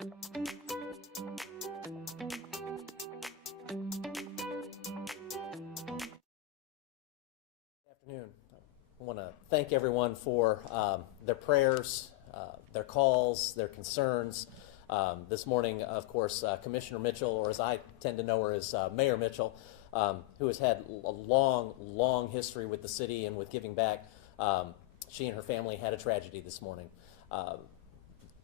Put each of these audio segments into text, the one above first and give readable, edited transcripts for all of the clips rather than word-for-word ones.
Afternoon. I want to thank everyone for their prayers, their calls, their concerns. This morning, of course, Commissioner Mitchell, or as I tend to know her as Mayor Mitchell, who has had a long history with the city and with giving back, she and her family had a tragedy this morning.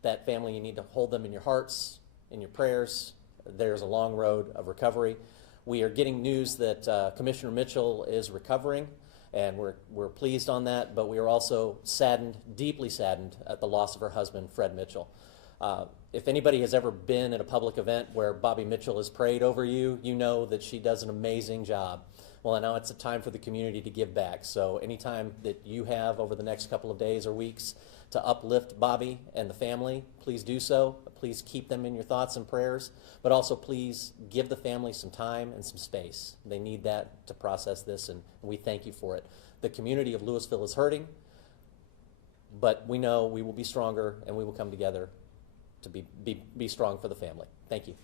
That family, you need to hold them in your hearts, in your prayers. There's a long road of recovery. We are getting news that Commissioner Mitchell is recovering, and we're pleased on that, but we are also saddened, deeply saddened, at the loss of her husband, Fred Mitchell. If anybody has ever been at a public event where Bobbie Mitchell has prayed over you, you know that she does an amazing job. Well, now it's a time for the community to give back. So anytime that you have over the next couple of days or weeks to uplift Bobbie and the family, please do so. Please keep them in your thoughts and prayers, but also please give the family some time and some space. They need that to process this, and we thank you for it. The community of Lewisville is hurting, but we know we will be stronger and we will come together to be strong for the family. Thank you.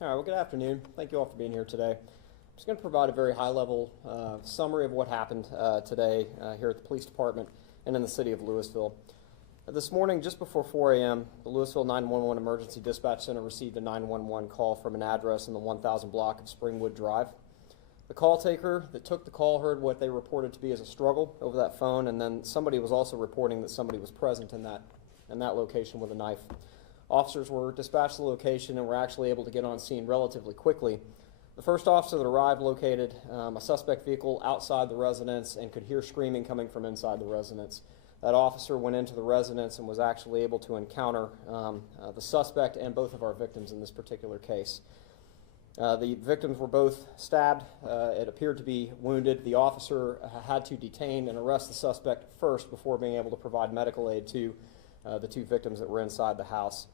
All right, well, good afternoon. Thank you all for being here today. I'm just going to provide a very high-level summary of what happened today here at the police department and in the city of Lewisville. This morning, just before 4 a.m., the Lewisville 911 Emergency Dispatch Center received a 911 call from an address in the 1000 block of Springwood Drive. The call taker that took the call heard what they reported to be as a struggle over that phone, and then somebody was also reporting that somebody was present in that location with a knife. Officers were dispatched to the location and were actually able to get on scene relatively quickly. The first officer that arrived located a suspect vehicle outside the residence and could hear screaming coming from inside the residence. That officer went into the residence and was actually able to encounter the suspect and both of our victims in this particular case. The victims were both stabbed. It appeared to be wounded. The officer had to detain and arrest the suspect first before being able to provide medical aid to the two victims that were inside the house.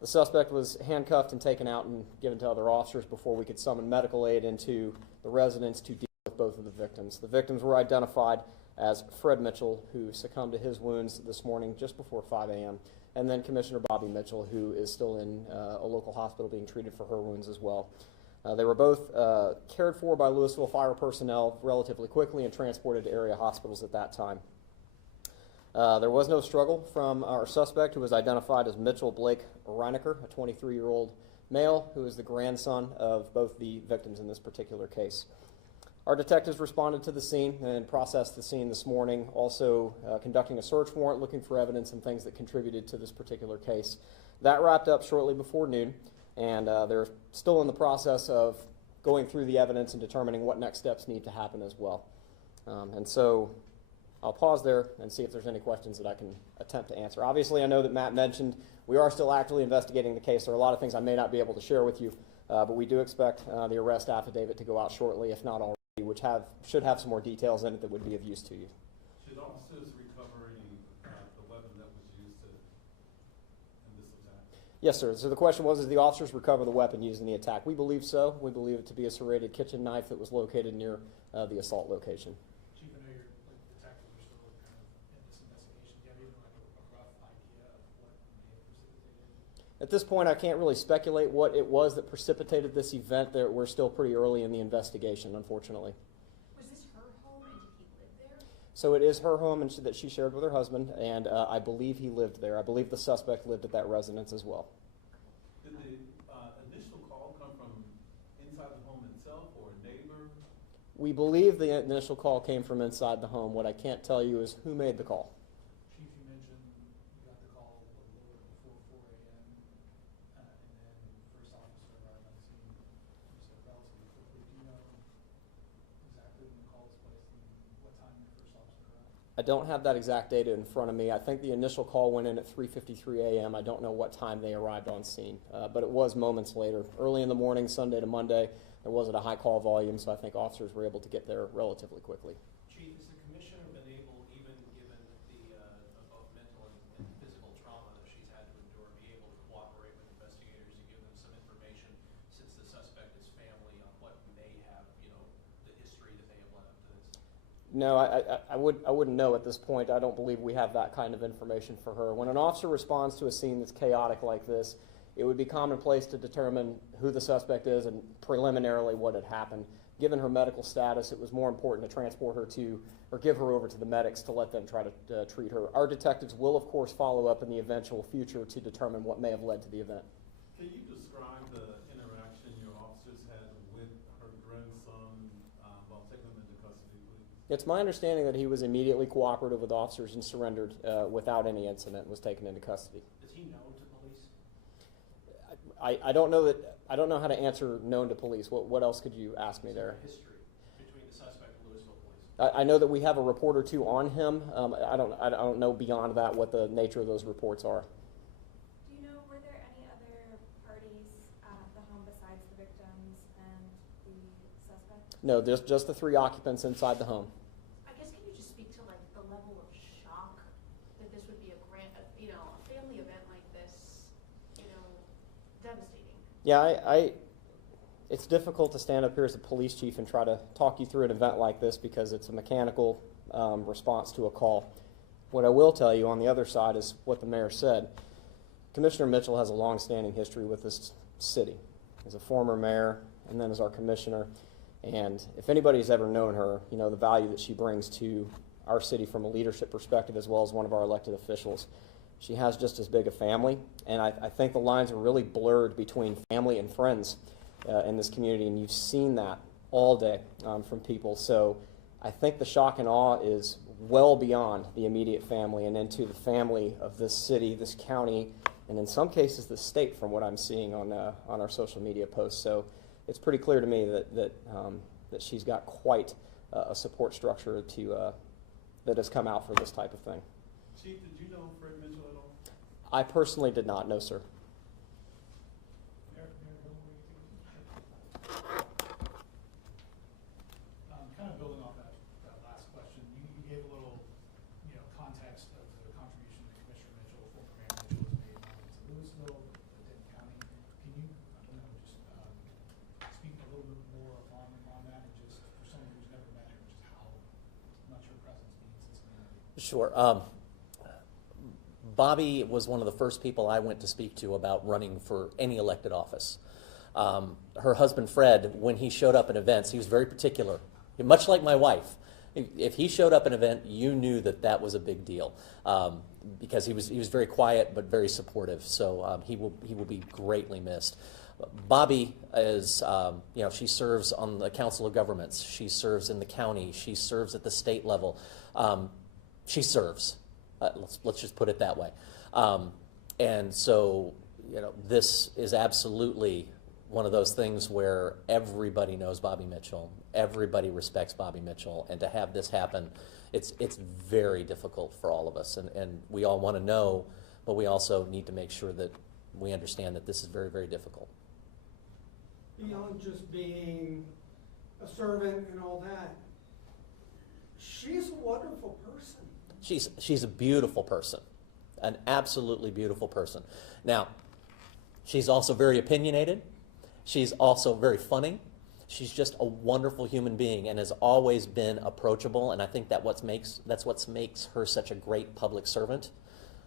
The suspect was handcuffed and taken out and given to other officers before we could summon medical aid into the residence to deal with both of the victims. The victims were identified as Fred Mitchell, who succumbed to his wounds this morning just before 5 a.m., and then Commissioner Bobbie Mitchell, who is still in a local hospital being treated for her wounds as well. They were both cared for by Lewisville fire personnel relatively quickly and transported to area hospitals at that time. There was no struggle from our suspect, who was identified as Mitchell Reinachaer, a 23-year-old male who is the grandson of both the victims in this particular case. Our detectives responded to the scene and processed the scene this morning, also conducting a search warrant looking for evidence and things that contributed to this particular case. That wrapped up shortly before noon, and they're still in the process of going through the evidence and determining what next steps need to happen as well. And so I'll pause there and see if there's any questions that I can attempt to answer. Obviously, I know that Matt mentioned we are still actively investigating the case. There are a lot of things I may not be able to share with you, but we do expect the arrest affidavit to go out shortly, if not already, which should have some more details in it that would be of use to you. Should officers recover the weapon that was used in this attack? Yes, sir. So the question was, did the officers recover the weapon used in the attack? We believe so. We believe it to be a serrated kitchen knife that was located near the assault location. Chief, I know your detectives are still kind of in this investigation. Do you have even a rough idea of what may have precipitated it? At this point, I can't really speculate what it was that precipitated this event. We're still pretty early in the investigation, unfortunately. Was this her home and did he live there? So it is her home and that she shared with her husband, and I believe he lived there. I believe the suspect lived at that residence as well. Did the initial call come from inside the home itself or a neighbor? We believe the initial call came from inside the home. What I can't tell you is who made the call. Chief, you mentioned you got the call a little bit before 4 a.m. And then first officer arrived on scene, you said relatively quickly. Do you know exactly when the call was placed and what time your first officer arrived? I don't have that exact data in front of me. I think the initial call went in at 3:53 a.m. I don't know what time they arrived on scene, but it was moments later. Early in the morning, Sunday to Monday, there wasn't a high call volume, so I think officers were able to get there relatively quickly. Chief, has the commissioner been able, even given the both mental and physical trauma that she's had to endure, be able to cooperate with investigators to give them some information, since the suspect is family No, I wouldn't know at this point. I don't believe we have that kind of information for her. When an officer responds to a scene that's chaotic like this, it would be commonplace to determine who the suspect is and preliminarily what had happened. Given her medical status, it was more important to transport her to, or give her over to the medics to let them try to treat her. Our detectives will, of course, follow up in the eventual future to determine what may have led to the event. Can you describe the interaction your officers had with her grandson while taking him into custody, please? It's my understanding that he was immediately cooperative with officers and surrendered without any incident and was taken into custody. Is he known to police? I don't know that. I don't know how to answer known to police. What else could you ask me there? History between the suspect and Lewisville police. I know that we have a report or two on him. I don't know beyond that what the nature of those reports are. Do you know, were there any other parties at the home besides the victims and the suspect? No, there's just the 3 occupants inside the home. I guess can you just speak to like the level of shock that this would be a family event like this, devastating. Yeah, it's difficult to stand up here as a police chief and try to talk you through an event like this because it's a mechanical response to a call. What I will tell you on the other side is what the mayor said. Commissioner Mitchell has a long-standing history with this city as a former mayor and then as our commissioner. And if anybody's ever known her, the value that she brings to our city from a leadership perspective as well as one of our elected officials. She has just as big a family, and I think the lines are really blurred between family and friends in this community, and you've seen that all day from people. So I think the shock and awe is well beyond the immediate family and into the family of this city, this county, and in some cases the state from what I'm seeing on our social media posts. So it's pretty clear to me that she's got quite a support structure that has come out for this type of thing. Chief, did you know Fred Mitchell at all? I personally did not know, sir. Kind of building off that last question, you gave a little, context of the contribution that Commissioner Mitchell, former Mayor Mitchell, has made not only to Lewisville, but to Denton County. Can you, speak a little bit more on that, and just for someone who's never met her, just how much her presence means to this community? Sure. Bobbie was one of the first people I went to speak to about running for any elected office. Her husband Fred, when he showed up at events, he was very particular, much like my wife. If he showed up at an event, you knew that was a big deal because he was very quiet but very supportive. So he will be greatly missed. Bobbie is, she serves on the Council of Governments. She serves in the county. She serves at the state level. She serves. Let's just put it that way. And so, this is absolutely one of those things where everybody knows Bobbie Mitchell, everybody respects Bobbie Mitchell, and to have this happen, it's very difficult for all of us. And we all want to know, but we also need to make sure that we understand that this is very, very difficult. Beyond just being a servant and all that, she's a wonderful person. She's a beautiful person, an absolutely beautiful person. Now, she's also very opinionated. She's also very funny. She's just a wonderful human being and has always been approachable, and I think that's what makes her such a great public servant.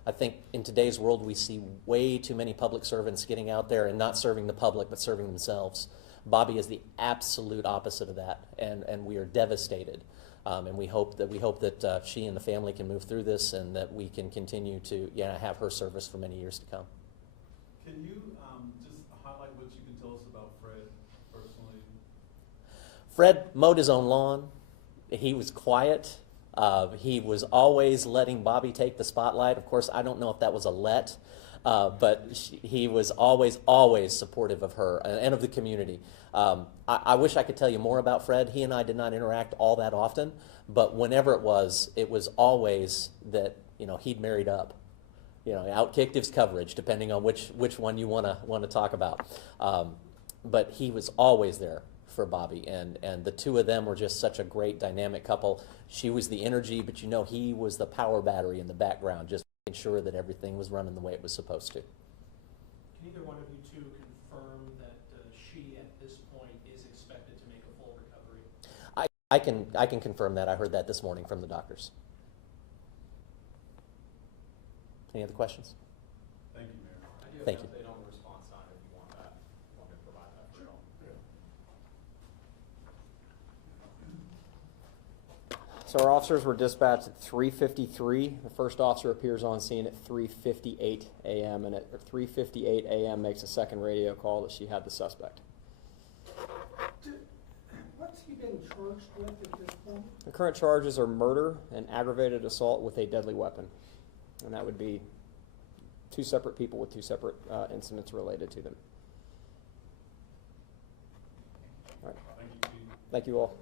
I think in today's world we see way too many public servants getting out there and not serving the public but serving themselves. Bobbie is the absolute opposite of that, and we are devastated. And we hope that she and the family can move through this, and that we can continue to have her service for many years to come. Can you just highlight what you can tell us about Fred personally? Fred mowed his own lawn. He was quiet. He was always letting Bobbie take the spotlight. Of course, I don't know if that was a let, but he was always supportive of her and of the community. I wish I could tell you more about Fred. He and I did not interact all that often, but whenever it was always that he'd married up. Outkicked his coverage, depending on which one you want to talk about. But he was always there for Bobbie, and the two of them were just such a great dynamic couple. She was the energy, but he was the power battery in the background, just making sure that everything was running the way it was supposed to. Can either one of you two confirm that she, at this point, is expected to make a full recovery? I can confirm that. I heard that this morning from the doctors. Any other questions? Thank you, Mayor. I do have Thank an you. update on the response time if you want that. Want me to provide that for y'all? So our officers were dispatched at 3:53. The first officer appears on scene at 3:58 a.m. and at 3:58 a.m. makes a second radio call that she had the suspect. What's he been charged with at this point? The current charges are murder and aggravated assault with a deadly weapon, and that would be two separate people with two separate incidents related to them. All right. Thank you, Chief. Thank you all.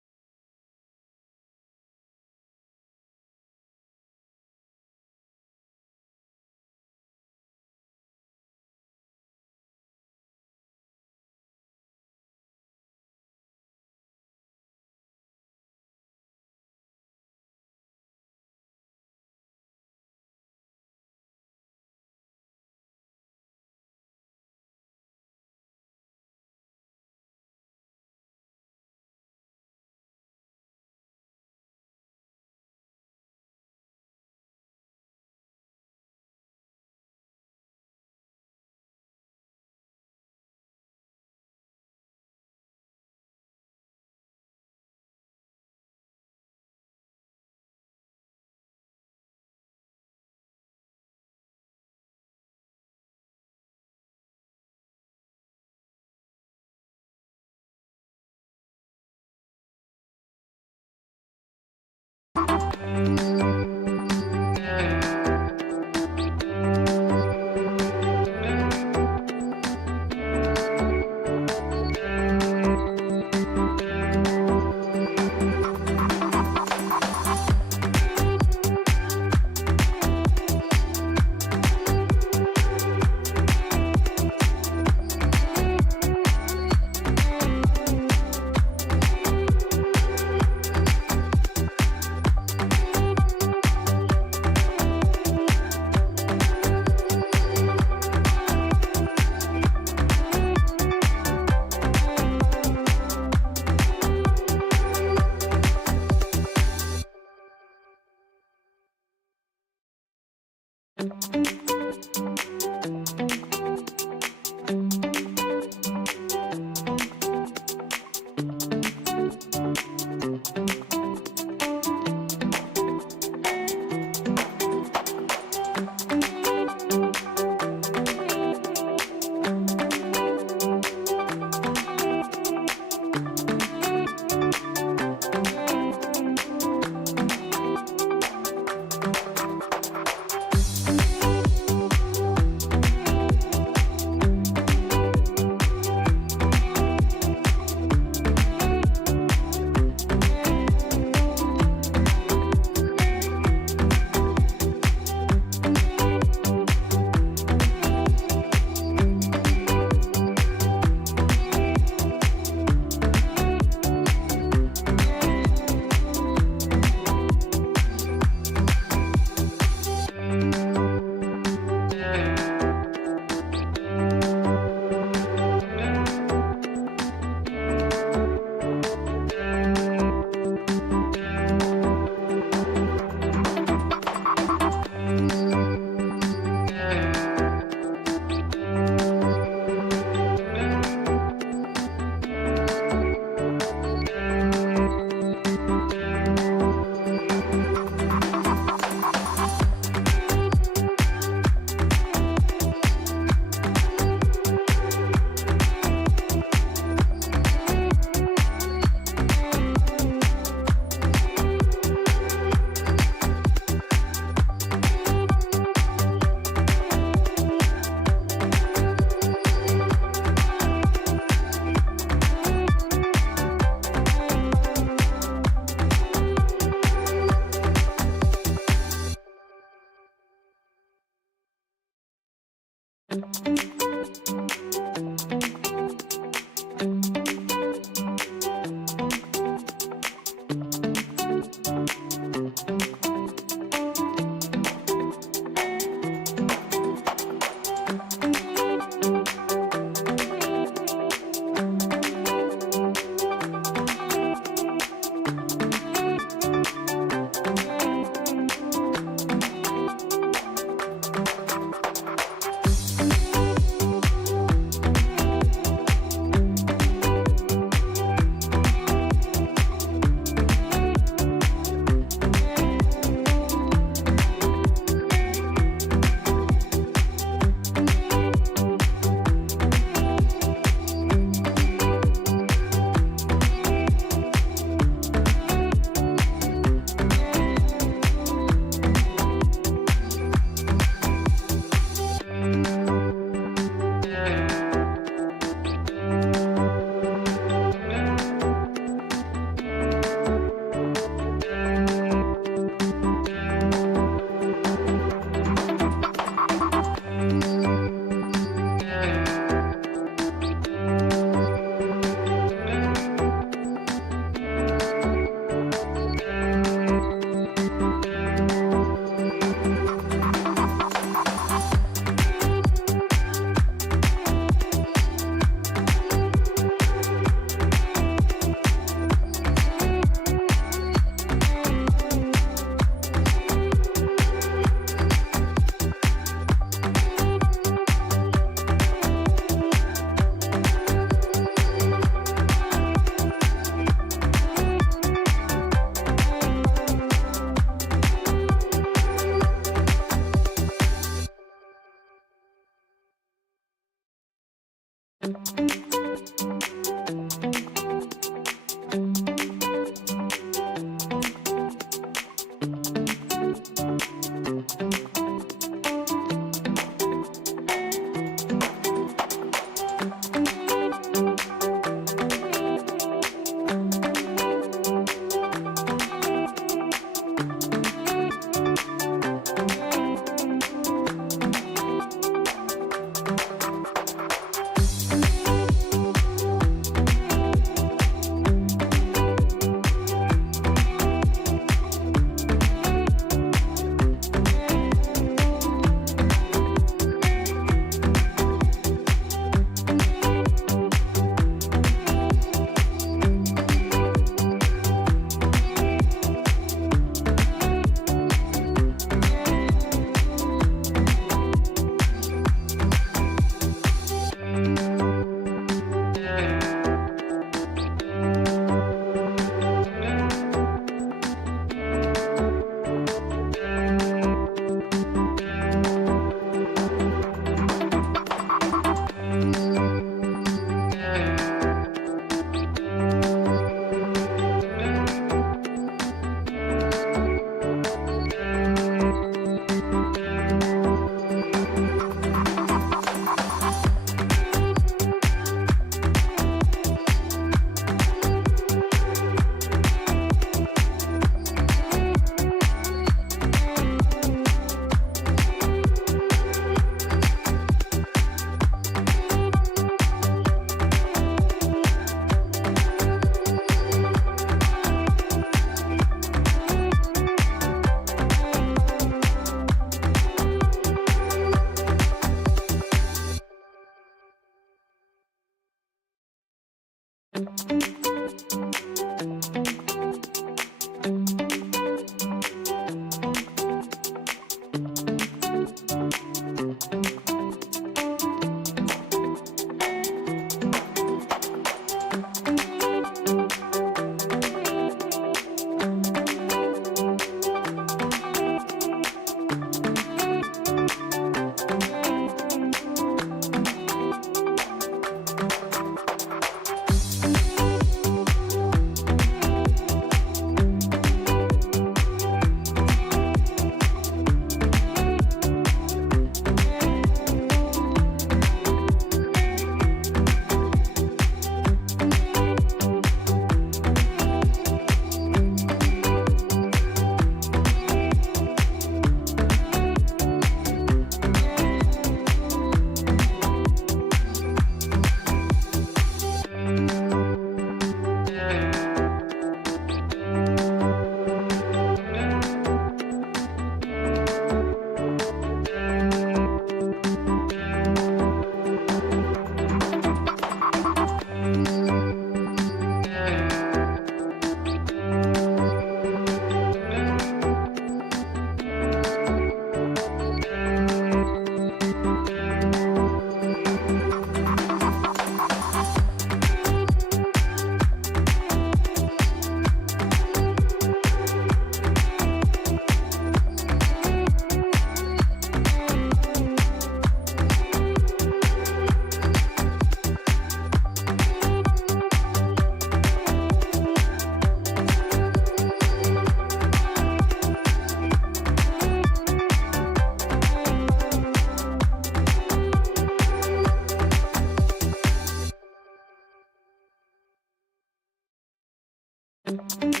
Thank you.